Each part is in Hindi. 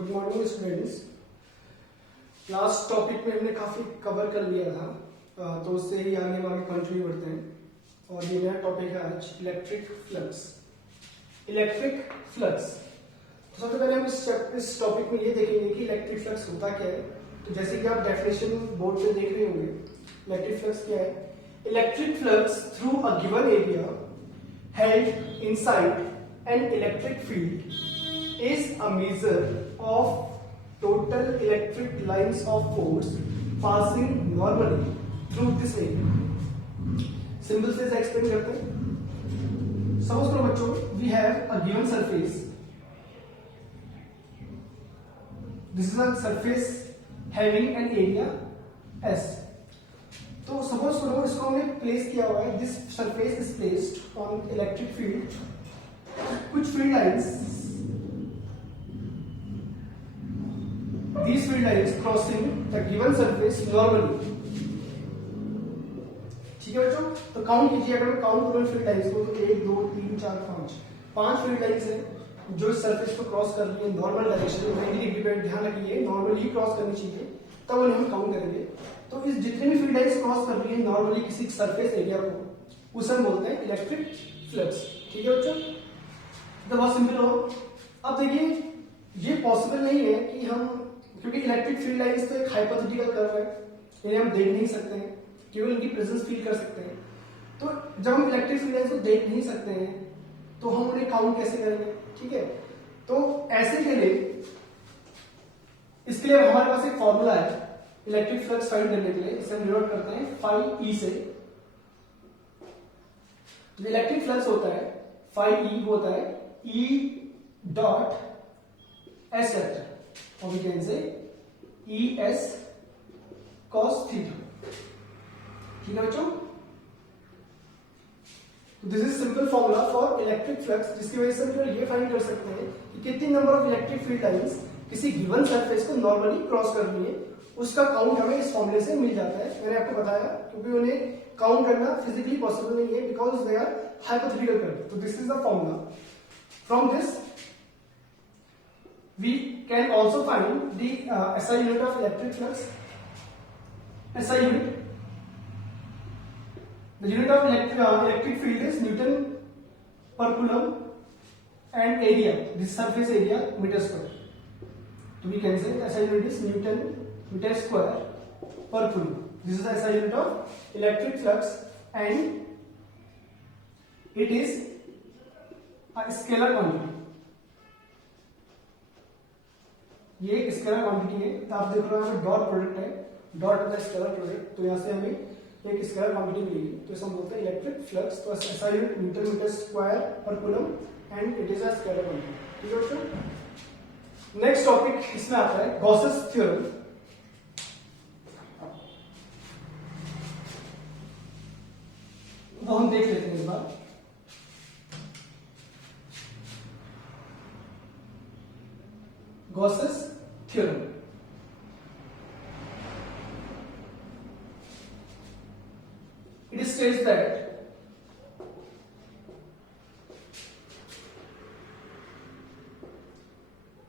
Good morning students. Last topic में हमने काफी कवर कर लिया था, तो उससे ही आगे हम आगे कंटिन्यू करते हैं। और ये नया टॉपिक है आज इलेक्ट्रिक फ्लक्स। इलेक्ट्रिक फ्लक्स, तो सबसे पहले हम इस टॉपिक में ये देखेंगे कि इलेक्ट्रिक फ्लक्स होता क्या है। तो जैसे कि आप डेफिनेशन बोर्ड पे देख रहे होंगे, इलेक्ट्रिक फ्लक्स क्या है। Electric flux through a given area held inside an electric field is a measure of total electric lines of force passing normally through this area. Symbol से explain करते हैं। Suppose करो बच्चों, we have a given surface. This is a surface having an area S. तो suppose करो इसको हमने place किया हुआ है। This surface is placed on electric field. कुछ field lines, these field lines crossing the given surface normally. ठीक है बच्चों, तो काउंट कीजिए। अगर मैं काउंट करूं फील्ड लाइंस को तो 1 2 3 4 5 फील्ड लाइंस है जो इस सरफेस को क्रॉस कर रही है नॉर्मल डायरेक्शन में। 90 डिग्री पे ध्यान रखिए, नॉर्मली क्रॉस करनी चाहिए, तब उन्हें हम काउंट करेंगे। तो इस जितने भी फील्ड लाइंस क्रॉस कर रही है नॉर्मली किसी सरफेस एरिया को, उसे हम बोलते हैं इलेक्ट्रिक फ्लक्स। ठीक है बच्चों, तो बहुत सिंपल हो। अब देखिए, ये पॉसिबल नहीं है कि हम, क्योंकि इलेक्ट्रिक फील्ड लाइंस तो एक हाइपोथेटिकल कर्व है, इन्हें हम देख नहीं सकते हैं, केवल इनकी प्रेजेंस फील कर सकते हैं। तो जब हम इलेक्ट्रिक फील्ड लाइंस को देख नहीं सकते हैं तो हम उन्हें काउंट कैसे करेंगे। ठीक है, तो ऐसे के लिए, इसके लिए हमारे पास एक फॉर्मूला है इलेक्ट्रिक फ्लक्स फाइंड करने के लिए। इसे हम डिनोट करते हैं फाई ई से। तो इलेक्ट्रिक फ्लक्स होता है फाई ई, होता है E dot S vector, or we can say ES cos theta। ठीक है बच्चों, तो this is simple formula for electric flux, जिसकी वजह से हम ये फाइंड कर सकते हैं कि कितनी number of electric field lines किसी गिवन सरफेस को नॉर्मली क्रॉस कर रही है, उसका काउंट हमें इस फॉर्मूले से मिल जाता है। मैंने आपको बताया, क्योंकि उन्हें काउंट करना फिजिकली पॉसिबल नहीं है because they are hypothetical curve. तो this is the formula. From this we can also find the SI unit of electric flux. SI unit, the unit of electric field is Newton per coulomb and area, this surface area meter square. So we can say the SI unit is Newton meter square per coulomb. This is the SI unit of electric flux and it is a scalar quantity. ये एक स्केलर क्वांटिटी है। तो आप देख रहे हो डॉट प्रोडक्ट है, डॉट मतलब स्केलर प्रोडक्ट, तो यहाँ से हमें एक स्केलर क्वांटिटी मिलेगी। तो इसे हम बोलते हैं इलेक्ट्रिक फ्लक्स। तो SI unit newton metre square पर coulomb and it is a scalar quantity. ठीक है बच्चों, नेक्स्ट टॉपिक इसमें आता है गॉसेस थ्योरम। वो हम देख लेते हैं इस बार। Gauss's theorem, it states that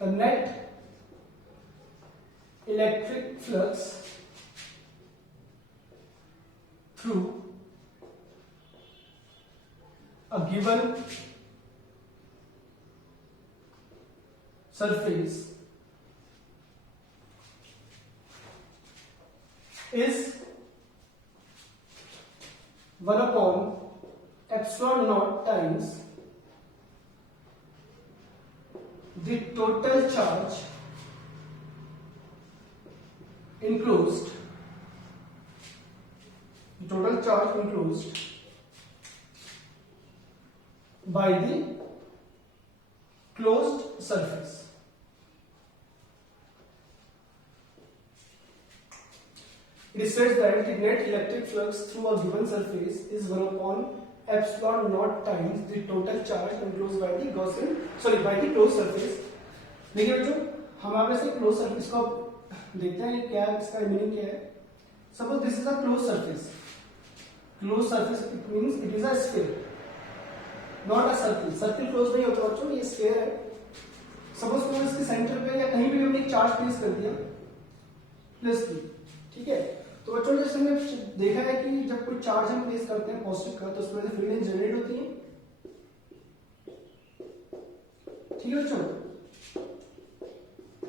the net electric flux through a given surface is 1 upon epsilon naught times the total charge enclosed, by the closed surface. It says that the net electric flux through a given surface is 1 upon epsilon naught times the total charge enclosed by the by the closed surface। देखिए बच्चों, हमारे से क्लोज सरफेस को देखते हैं क्या इसका मीनिंग क्या है। Suppose this is a close surface. Close surface it means it is a sphere, not a circle. Circle close नहीं होता बच्चों, ये स्फीयर है। सपोज करो इसके सेंटर पे या कहीं भी हमने एक चार्ज प्लेस कर दिया प्लस की, ठीक है। तो बच्चों जैसे हमने देखा है कि जब कोई चार्ज हम प्लेस करते हैं पॉजिटिव का तो उसकी वजह से फील्ड लाइन जनरेट होती है, ठीक है बच्चों।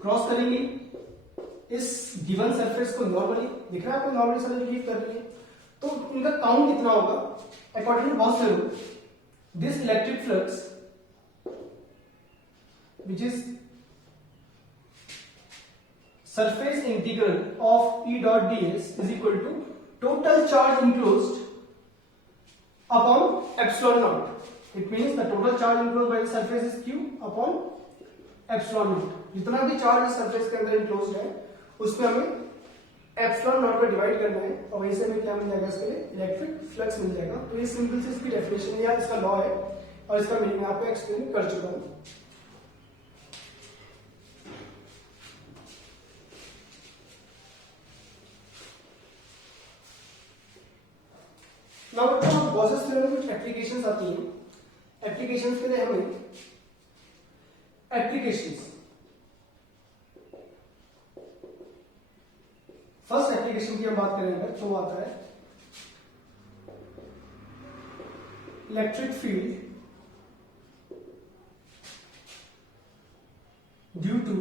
क्रॉस करेंगे इस गिवन सरफेस को नॉर्मली, दिख रहा है आपको नॉर्मली सरफेस लीव कर रही है, तो इनका काउंट कितना होगा according to Gauss theorem. This electric flux which is surface integral of E dot ds is equal to total charge enclosed upon epsilon naught. It means the total charge enclosed by the surface is q upon epsilon naught. जितना भी चार्ज इस सरफेस के अंदर enclosed है उसमें हमें एप्सिलॉन नॉट पर डिवाइड करना है और वहीं से हमें क्या मिल जाएगा, इसके लिए इलेक्ट्रिक फ्लक्स मिल जाएगा। तो ये सिंपल से इसकी डेफिनेशन या इसका लॉ है और इसका मीनिंग मैं आपको एक्सप्लेन कर चुका हूं। नाउ बच्चों गॉसेस थ्योरम में कुछ एप्लीकेशंस आती हैं। एप्लीकेशंस के लिए हमें एप्लीकेशंस, फर्स्ट एप्लीकेशन की हम बात करें अगर तो आता है electric field due to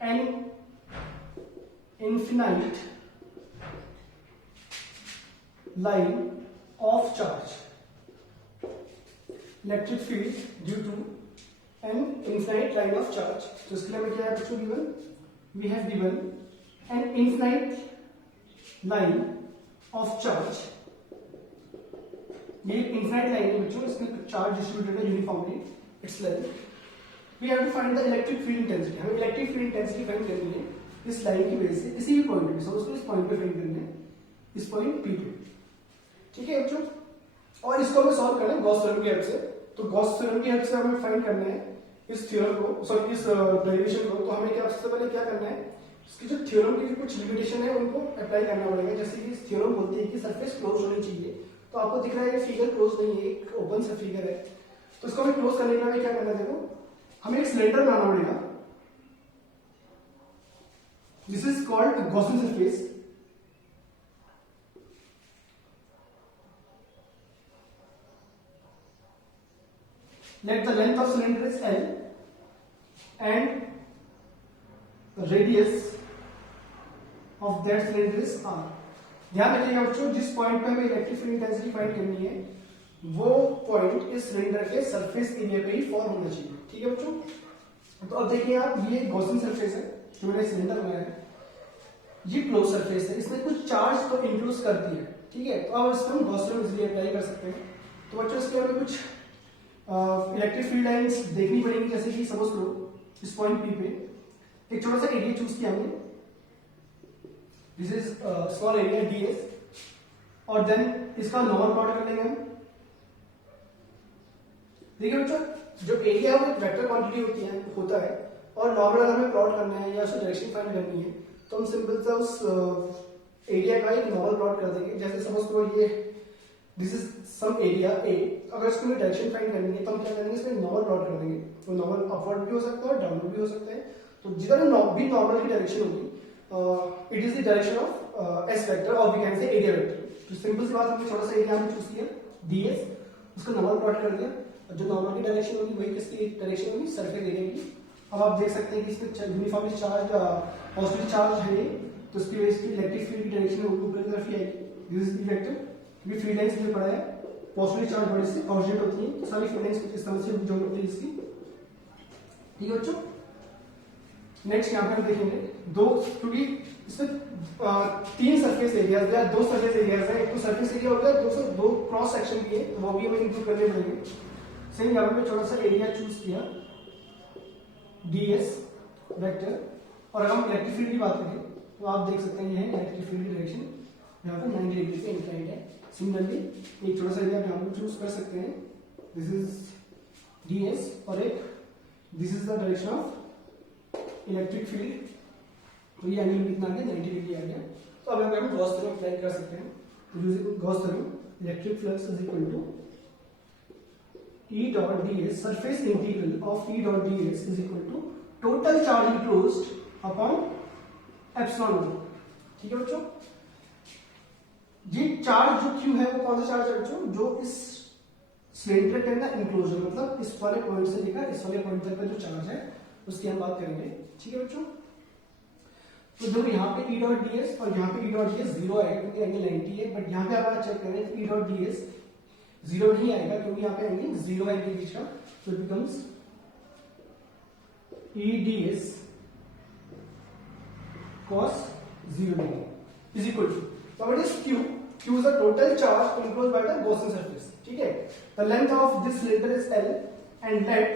an infinite line of charge. Electric field due to an infinite line of charge. तो इसके लिए हमें क्या है बच्चों given, we have given an infinite line of charge. ये एक infinite line है बच्चों, इसमें चार्ज डिस्ट्रीब्यूटेड है uniformly its length. We have to find the electric field intensity. हमें इलेक्ट्रिक फील्ड इंटेंसिटी फाइंड करनी है इस लाइन की वजह से किसी भी पॉइंट पे, सपोज इस पॉइंट पे फाइंड करना है, इस पॉइंट P पे, ठीक है बच्चों। और इसको हमें सॉल्व करना है गॉस थ्योरम की हेल्प से। तो गॉस थ्योरम की हेल्प से हमें फाइंड करना है इस थ्योरम को, सॉरी इस डेरिवेशन को। तो हमें क्या सबसे पहले क्या करना है, इसकी जो थ्योरम की कुछ लिमिटेशन है उनको अप्लाई करना पड़ेगा। जैसे कि इस थ्योरम बोलती है कि सरफेस क्लोज होनी चाहिए, तो आपको दिख रहा है ये फिगर क्लोज नहीं है, एक ओपन सा फिगर है। तो इसको हमें क्लोज करने के लिए क्या करना है, देखो हमें एक सिलेंडर बनाना पड़ेगा। This is called Gaussian surface. Let the length of cylinder is L and the radius of that cylinder is R. ध्यान रखिएगा बच्चों, जिस पॉइंट पे हमें इलेक्ट्रिक फील्ड इंटेंसिटी फाइंड करनी है वो पॉइंट इस सिलेंडर के सरफेस एरिया पे ही फॉर्म होना चाहिए, ठीक है बच्चों। तो अब देखिए आप, ये गॉसियन सरफेस है जो मैंने सिलेंडर बनाया है, ये क्लोज सरफेस है, इसमें कुछ चार्ज तो इंट्रोड्यूस करती है, ठीक है। तो अब इसमें हम गॉस थ्योरम इजीली अप्लाई कर सकते हैं। तो बच्चों इसके हमें कुछ इलेक्ट्रिक फील्ड लाइंस देखनी पड़ेगी। जैसे कि सपोज करो इस पॉइंट P पे एक छोटा सा एरिया चूज किया हमने, this is small area ds, और देन इसका नॉर्मल प्लॉट कर लेंगे हम। देखिए बच्चों, जो एरिया है वो एक वेक्टर क्वांटिटी होता है और नॉर्मल अगर हमें प्लॉट करना है या उसकी डायरेक्शन फाइंड करनी है तो हम सिंपल सा उस एरिया का एक नॉर्मल प्लॉट कर देंगे। जैसे सपोज करो ये this is some area A, अगर इसको डायरेक्शन फाइंड करनी है तो हम क्या करेंगे, इसमें नॉर्मल प्लॉट कर देंगे। तो नॉर्मल अपवर्ड भी हो सकता है और डाउनवर्ड भी हो सकता है। तो जिधर भी नॉर्मल की डायरेक्शन होगी it is the direction of S vector और we can say area vector. तो सिंपल सी बात, हमने छोटा सा एरिया हमने चूज किया ds, उसका नॉर्मल प्लॉट कर दिया, और जो नॉर्मल की डायरेक्शन होगी वही किसकी डायरेक्शन होगी, सरफेस एरिया की। अब आप देख सकते हैं कि इसमें यूनिफॉर्मली चार्ज पॉजिटिव चार्ज है, तो इसकी वजह से इलेक्ट्रिक फील्ड की डायरेक्शन ऊपर की तरफ ही आएगी। दिस इज वेक्टर, क्योंकि फील्ड लाइंस में पड़ा है पॉजिटिव चार्ज बड़े से कांस्टेंट होती है, तो सारी फील्ड लाइंस कुछ इस तरह से जो होती है इसकी, ठीक है बच्चों। नेक्स्ट यहाँ पर देखेंगे दो, क्योंकि इसमें तीन सरफेस एरियाज या दो सरफेस एरियाज है, एक तो सरफेस एरिया होता है, दो क्रॉस सेक्शन की है, तो वो भी हमें इंक्लूड करने पड़ेंगे। सेम यहाँ पे छोटा सा एरिया चूज किया ds वेक्टर, और अगर हम इलेक्ट्रिक फील्ड की बात करें तो आप देख सकते हैं ये है इलेक्ट्रिक फील्ड की डायरेक्शन, यहाँ पे 90 डिग्री पे इंक्लाइंड है। सिमिलरली एक छोटा सा एरिया हम चूज कर सकते हैं, दिस इज ds, और एक this is the direction of electric field, तो ये एंगल कितना आ गया, 90 डिग्री आ गया। तो अब हम गॉस थ्योरम अप्लाई कर सकते हैं। तो using Gauss theorem electric flux is equal to E dot ds, surface integral of E dot ds is equal to total charge enclosed upon epsilon naught. ठीक है बच्चों, ये चार्ज जो Q है वो कौन सा चार्ज है बच्चों, जो इस सिलेंडर के अंदर इंक्लोज है, मतलब इस वाले पॉइंट से लेकर इस वाले पॉइंट तक का जो चार्ज है उसकी हम बात करेंगे। ठीक है बच्चों, तो जब यहाँ पे E dot ds और यहाँ पे E dot ds जीरो आएगा क्योंकि एंगल 90 है, बट यहाँ पे आप चेक करें तो E dot ds जीरो नहीं आएगा क्योंकि यहाँ पे एंगल जीरो है इनके बीच का, तो it becomes E ds cos 0 degree is equal to, so what is Q? Q is the total charge enclosed by the Gaussian surface. ठीक है, the length of this cylinder is L and let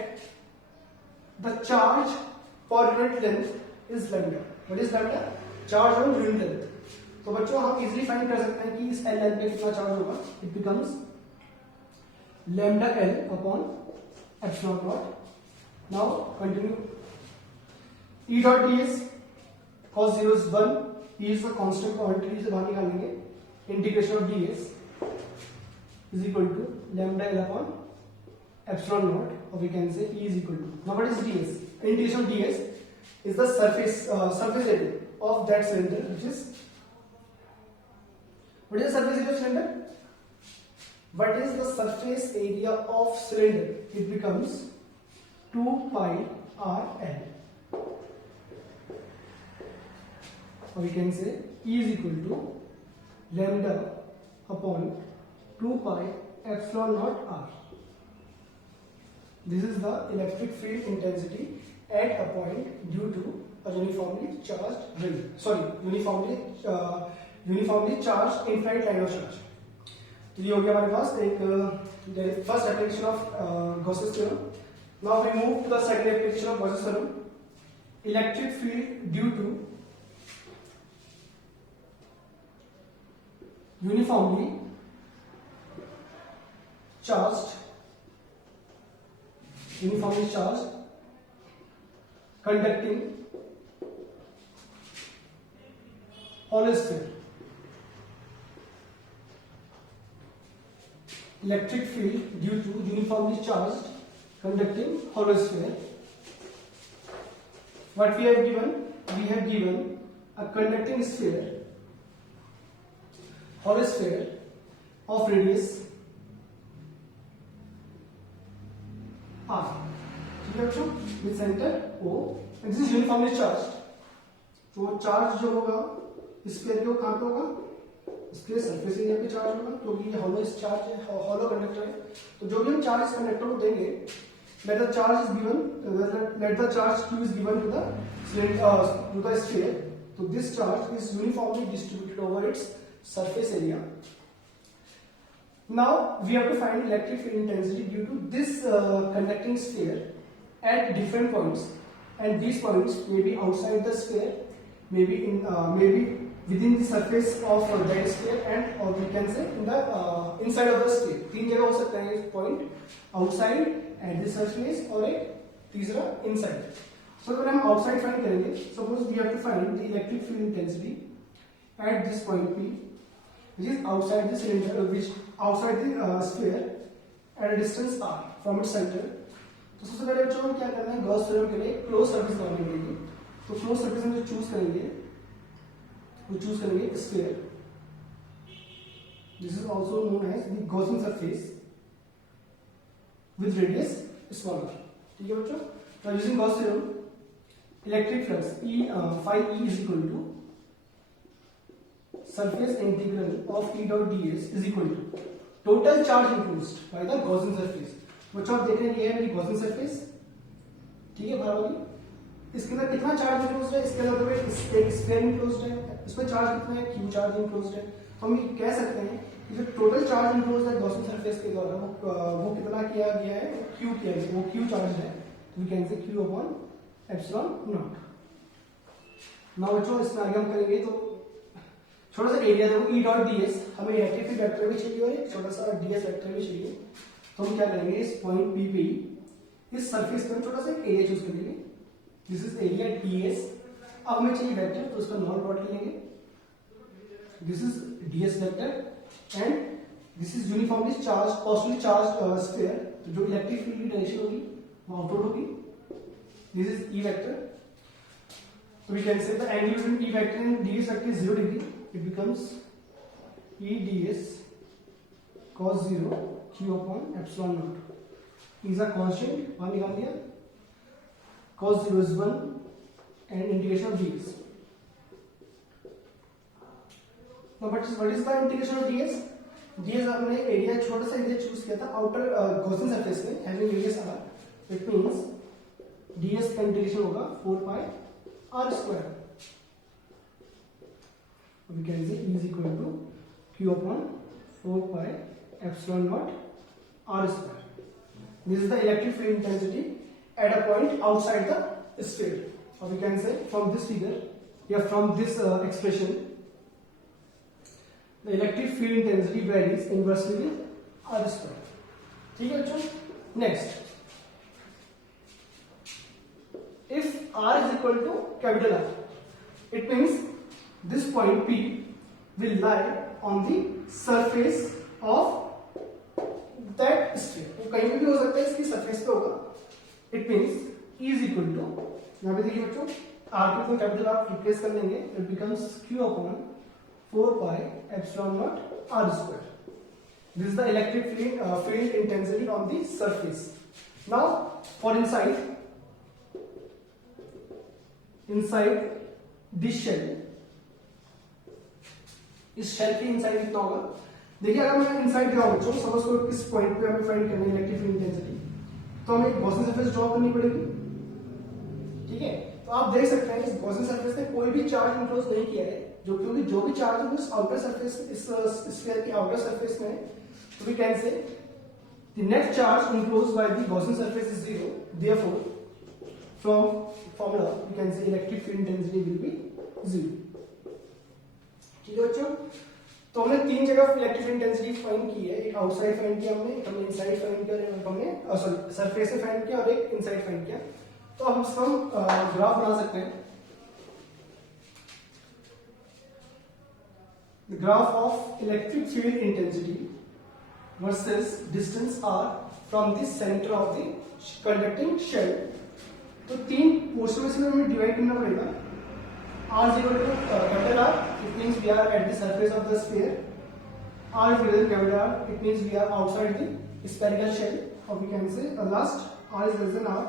the charge per unit length is lambda. What is lambda? Charge on unit length. तो बच्चों हम इजीली फाइंड कर सकते हैं कि इस L length पे कितना चार्ज होगा, it becomes lambda L upon epsilon naught. Now continue. E dot ds cos 0 is 1. E is the constant quantity से बाहर निकालेंगे. Integration of ds is equal to lambda L upon epsilon naught, or we can say E is equal to. Now what is ds? Integration of ds is the surface area of that cylinder, which is, what is the surface area of cylinder? What is the surface area of cylinder? It becomes 2 pi r L, or we can say E is equal to lambda upon 2 pi epsilon naught r. This is the electric field intensity at a point due to a uniformly charged ring. Uniformly charged infinite line of charge. तो ये हो गया हमारे पास एक first application of Gauss's theorem. Now we move to the second application of Gauss's theorem. Electric field due to uniformly charged conducting hollow sphere. Electric field due to uniformly charged conducting hollow sphere. What we have given? We have given a conducting sphere, hollow sphere of radius r. ठीक है बच्चों, with center O, and this is uniformly charged. तो चार्ज जो होगा स्फीयर के, वो कहाँ पे होगा, इसके सरफेस एरिया पे चार्ज होगा, क्योंकि ये हॉलो चार्ज है, हॉलो कंडक्टर है. तो जो भी हम चार्ज इस कंडक्टर को देंगे, let the charge Q is given to the sphere. So this charge is uniformly distributed over its surface area. Now we have to find electric field intensity due to this conducting sphere at different points, and these points may be outside the sphere, maybe within the surface of that sphere, and or we can say in the inside of the sphere. तीन जगह हो सकता है point, outside, at the surface, और एक तीसरा inside. So अगर हम outside find करेंगे, suppose we have to find the electric field intensity at this point P, which is outside the cylinder, which outside the sphere at a distance r from its center. तो सबसे पहले बच्चों को क्या करना है, गॉस थ्योरम के लिए क्लोज सर्फेस बनाएंगे. तो क्लोज सर्फेस में जो चूज करेंगे, वो चूज करेंगे sphere. This is also known as the Gaussian surface with radius smaller. ठीक है बच्चों, तो using Gauss theorem electric flux phi E is equal to surface integral of E dot ds is equal to total charge enclosed by the Gaussian surface. बच्चों आप देख रहे हैं ये है मेरी गॉसियन सरफेस. ठीक है बराबर. इसके अंदर कितना चार्ज इंक्लोज्ड है, इसके अंदर एक स्फीयर इंक्लोज्ड है, इसमें चार्ज कितना है, Q चार्ज इंक्लोज्ड है. तो हम ये कह सकते हैं कि जो टोटल चार्ज इंक्लोज्ड है गॉसियन सरफेस के द्वारा वो कितना किया गया है, Q किया गया, वो Q चार्ज है. तो we can say Q upon epsilon naught. Now बच्चों इसमें आगे हम करेंगे तो छोटा सा एरिया देखो E डॉट ds, हमें इलेक्ट्रिक फील्ड वेक्टर भी चाहिए और एक छोटा सा ds वेक्टर भी चाहिए. तो हम क्या करेंगे, इस पॉइंट P पे इस सरफेस पर छोटा सा एरिया चूज करेंगे. This is area ds. अब हमें चाहिए वेक्टर, तो उसका नॉन डॉट ले लेंगे. This is ds vector and this is uniformly charge positively charge sphere, तो जो इलेक्ट्रिक फील्ड की डायरेक्शन होगी वो आउटवर्ड होगी. This is E vector. So we can say the angle between E vector and ds vector is 0 degree. It becomes E ds cos 0 q upon epsilon naught. E is a constant, मान निकाल दिया. Cos 0 is 1 and integration of ds. Now what is the integration of ds? ds आपने एरिया छोटा सा एरिया चूज किया था आउटर गॉसियन सरफेस में having radius r. It means ds का इंटीग्रेशन होगा 4 pi r square. We can say E is equal to q upon 4 pi epsilon naught r square. This is the electric field intensity at a point outside the sphere. Or we can say from this figure, from this expression, the electric field intensity varies inversely with r square. ठीक है बच्चों. Next, if r is equal to capital R, it means this point P will lie on the surface of that sphere. वो कहीं भी हो सकता है, इसकी सरफेस पे होगा. It means E is equal to, यहाँ पे देखिए बच्चों, R को कैपिटल R रिप्लेस कर लेंगे, it becomes Q upon 4 pi epsilon naught R square. This is the electric field intensity on the surface. Now for inside this shell, इस शेल के इनसाइड कितना होगा. देखिए अगर मैं इनसाइड जाऊं बच्चों, सपोज को इस पॉइंट पे हमें फाइंड करना है इलेक्ट्रिक फील्ड इंटेंसिटी, तो हमें गॉसियन सरफेस ड्रॉ करनी पड़ेगी. ठीक है, तो आप देख सकते हैं इस गॉसियन सरफेस में कोई भी चार्ज इंक्लोज नहीं किया है, जो क्योंकि जो भी चार्ज है इस आउटर सरफेस, इस स्फीयर की आउटर सरफेस में है. तो we can say the net charge enclose by the Gaussian surface is 0. Therefore from formula we can say electric field intensity will be 0. ठीक है बच्चों, तो हमने तीन जगह इलेक्ट्रिक फील्ड इंटेंसिटी फाइंड की है. एक आउटसाइड फाइंड किया हमने, एक हमने इनसाइड फाइंड किया, एक हमने सॉरी सरफेस से फाइंड किया और एक इनसाइड फाइंड किया. तो अब हम ग्राफ बना सकते हैं. The graph of electric field intensity versus distance r from the center of the conducting shell. तो तीन पोर्शन में हमें डिवाइड करना पड़ेगा. r is equal to capital R, it means we are at the surface of the sphere. r is greater than capital R, it means we are outside the spherical shell. Or we can say last, r is less than r,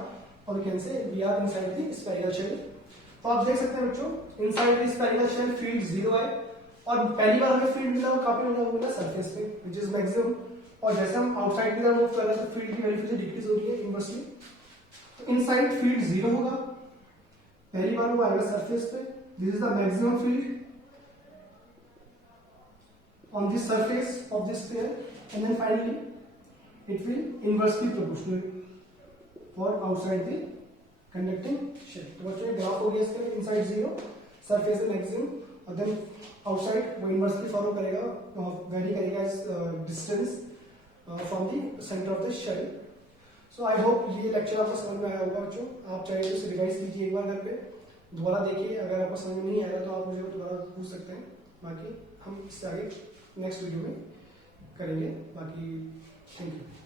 or we can say we are inside the spherical shell. तो आप देख सकते हैं बच्चों, inside the spherical shell field 0 है, और पहली बार हमें फील्ड मिला वो काफी मिला, वो मिला सरफेस पे which is maximum. और जैसे हम आउटसाइड की तरफ मूव कर रहे हैं तो फील्ड की वैल्यू डिक्रीज हो रही है इनवर्सली. इनसाइड फील्ड 0 होगा, पहली बार वो आएगा सरफेस पे. This is the maximum field on this surface of this sphere, and then finally it will inversely proportional for outside the conducting shell. तो बच्चों ग्राफ हो गया इसका, इनसाइड 0, सरफेस है मैक्सिमम, और देन आउटसाइड वो इनवर्सली फॉलो करेगा, वेरी करेगा distance from the centre of the shell. So I hope ये लेक्चर आपको समझ में आया होगा बच्चों. आप चाहे तो इसे रिवाइज कीजिए एक बार घर पे, दोबारा देखिए. अगर आपको समझ में नहीं आएगा तो आप मुझे दोबारा पूछ सकते हैं. बाकी हम इससे आगे नेक्स्ट वीडियो में करेंगे. बाकी थैंक यू.